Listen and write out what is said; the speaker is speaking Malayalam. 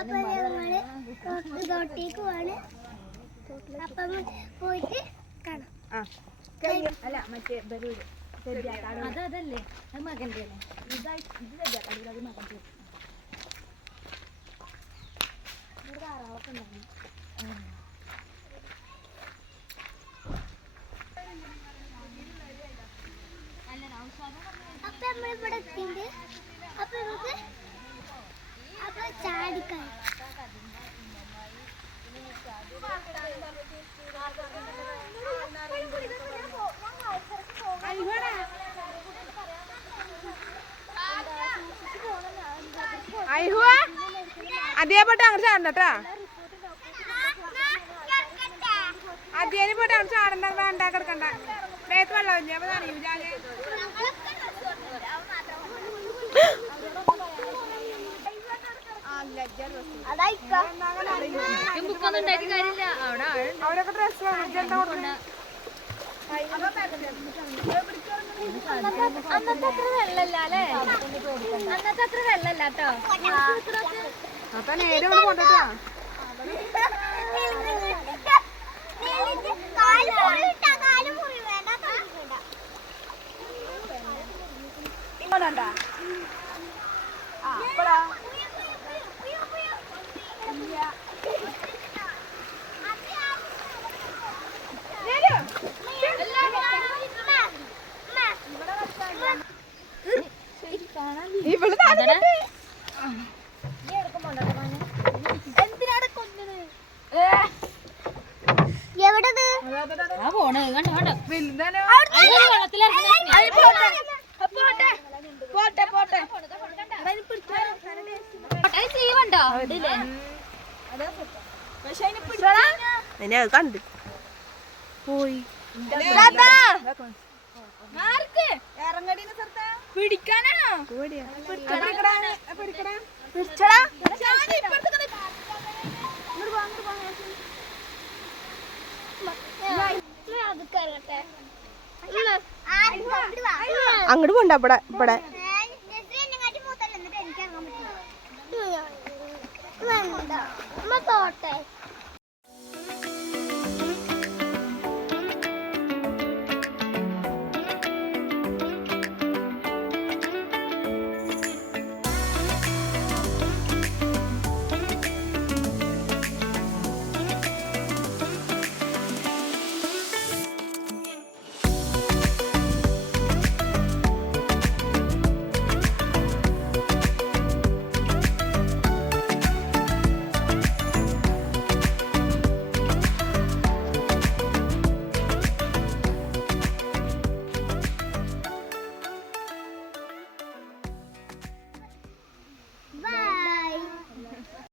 അപ്പൊ ഞങ്ങള് തോട്ടേക്ക് പോവാണ്. അപ്പം പോയിട്ട് കാണാം. അല്ല മറ്റേ ബലൂര് അതല്ലേ അത് മകൻ്റെ ഇത് മകൻ്റെ താറാവൊക്കെ ഉണ്ടായിരുന്നു. അപ്പൊ നമ്മളിവിടെ എത്തിണ്ട്. അപ്പൊ നമുക്ക് അപ്പൊ ചാടിക്കാൻ അതേപോട്ടെ അങ്ങോട്ട് ചാടണ്ടട്ടാ. അതേനെ പോട്ടെ അങ്ങോട്ട് ചാടണ്ട. വേണ്ട കിടക്കണ്ട. മേത്ത് വെള്ളം ഇല്ല. അപ്പൊ അറിയൂല. ബുക്കൊന്നും ഉണ്ടായിട്ട് കാര്യമില്ല. അവിടെ അവരൊക്കെ ഡ്രസ് അന്നത്തെ അത്ര വെള്ളല്ല അല്ലേ? അന്നത്തെ അത്ര വെള്ളല്ല കേട്ടോ. അപ്പൊ നേരെ കൊണ്ടുപോട്ടാ. ഇങ്ങോട്ടാ കണ്ട് പോയി പിടിക്കാനാണോ? അങ്ങോട്ട് പോണ്ട. ഇവിടെ ഇവിടെ തോട്ടെ